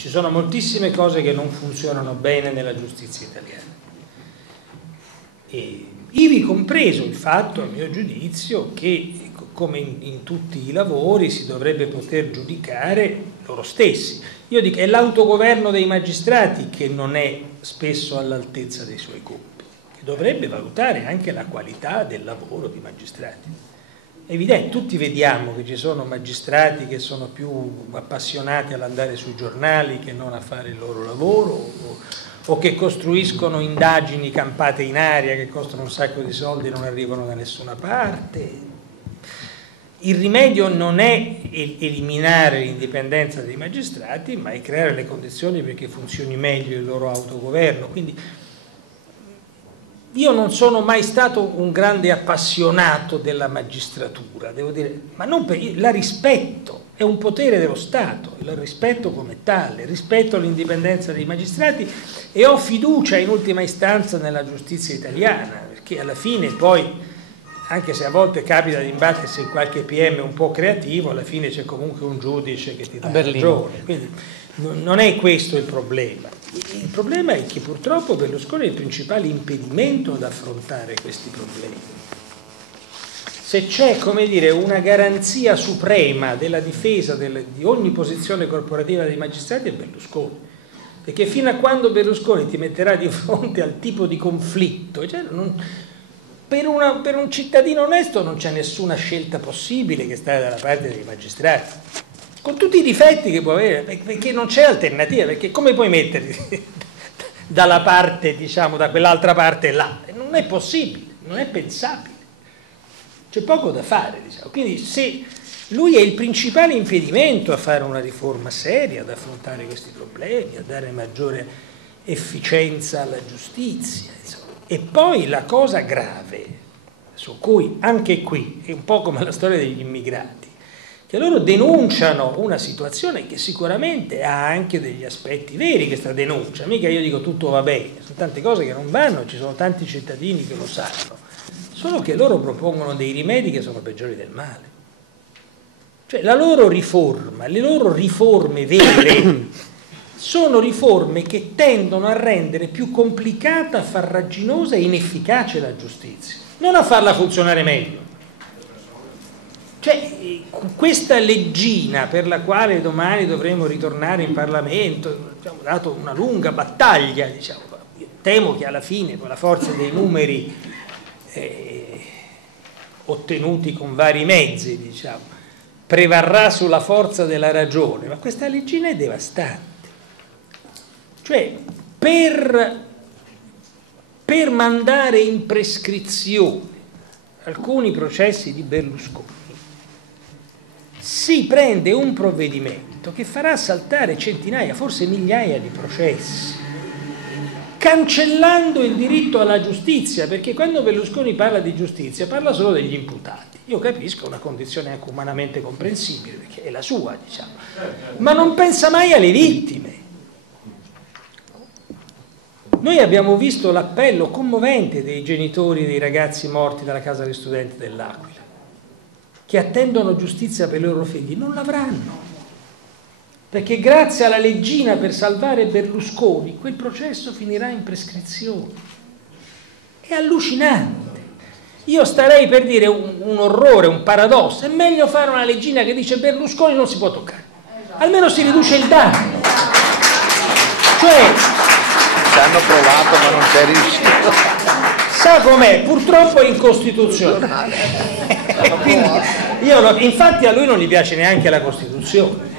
ci sono moltissime cose che non funzionano bene nella giustizia italiana, e ivi compreso il fatto, a mio giudizio, che come in tutti i lavori si dovrebbe poter giudicare loro stessi. Io dico, è l'autogoverno dei magistrati che non è spesso all'altezza dei suoi compiti, che dovrebbe valutare anche la qualità del lavoro di magistrati. È evidente, tutti vediamo che ci sono magistrati che sono più appassionati all'andare sui giornali che non a fare il loro lavoro, o che costruiscono indagini campate in aria che costano un sacco di soldi e non arrivano da nessuna parte. Il rimedio non è eliminare l'indipendenza dei magistrati, ma è creare le condizioni perché funzioni meglio il loro autogoverno. Quindi io non sono mai stato un grande appassionato della magistratura, devo dire, ma non per, la rispetto, è un potere dello Stato, il rispetto come tale, rispetto all'indipendenza dei magistrati, e ho fiducia in ultima istanza nella giustizia italiana, perché alla fine poi, anche se a volte capita di imbattersi in qualche PM un po' creativo, alla fine c'è comunque un giudice che ti dà ragione. Quindi non è questo il problema. Il problema è che purtroppo Berlusconi è il principale impedimento ad affrontare questi problemi. Se c'è, come dire, una garanzia suprema della difesa di ogni posizione corporativa dei magistrati, è Berlusconi. Perché fino a quando Berlusconi ti metterà di fronte al tipo di conflitto, cioè per un cittadino onesto non c'è nessuna scelta possibile che stare dalla parte dei magistrati, con tutti i difetti che può avere, perché non c'è alternativa, perché come puoi metterti dalla parte, diciamo, da quell'altra parte là? Non è possibile, non è pensabile, c'è poco da fare, diciamo. Quindi se lui è il principale impedimento a fare una riforma seria, ad affrontare questi problemi, a dare maggiore efficienza alla giustizia, insomma. E poi la cosa grave, su cui anche qui è un po' come la storia degli immigrati, che loro denunciano una situazione che sicuramente ha anche degli aspetti veri, questa denuncia, mica io dico tutto va bene, sono tante cose che non vanno, ci sono tanti cittadini che lo sanno, solo che loro propongono dei rimedi che sono peggiori del male. Cioè la loro riforma, le loro riforme vere sono riforme che tendono a rendere più complicata, farraginosa e inefficace la giustizia, non a farla funzionare meglio. Cioè, questa leggina per la quale domani dovremo ritornare in Parlamento, abbiamo dato una lunga battaglia, diciamo, io temo che alla fine, con la forza dei numeri ottenuti con vari mezzi, diciamo, prevarrà sulla forza della ragione, ma questa leggina è devastante. Cioè, per mandare in prescrizione alcuni processi di Berlusconi, si prende un provvedimento che farà saltare centinaia, forse migliaia di processi, cancellando il diritto alla giustizia, perché quando Berlusconi parla di giustizia parla solo degli imputati. Io capisco, una condizione anche umanamente comprensibile, perché è la sua, diciamo, ma non pensa mai alle vittime. Noi abbiamo visto l'appello commovente dei genitori dei ragazzi morti dalla casa degli studenti dell'Aquila, che attendono giustizia per i loro figli, non l'avranno, perché grazie alla leggina per salvare Berlusconi quel processo finirà in prescrizione. È allucinante. Io starei per dire un orrore, un paradosso. È meglio fare una leggina che dice Berlusconi non si può toccare, almeno si riduce il danno. Cioè, ci hanno provato ma non c'è riuscito. Sa com'è? Purtroppo è incostituzionale. Quindi infatti a lui non gli piace neanche la Costituzione.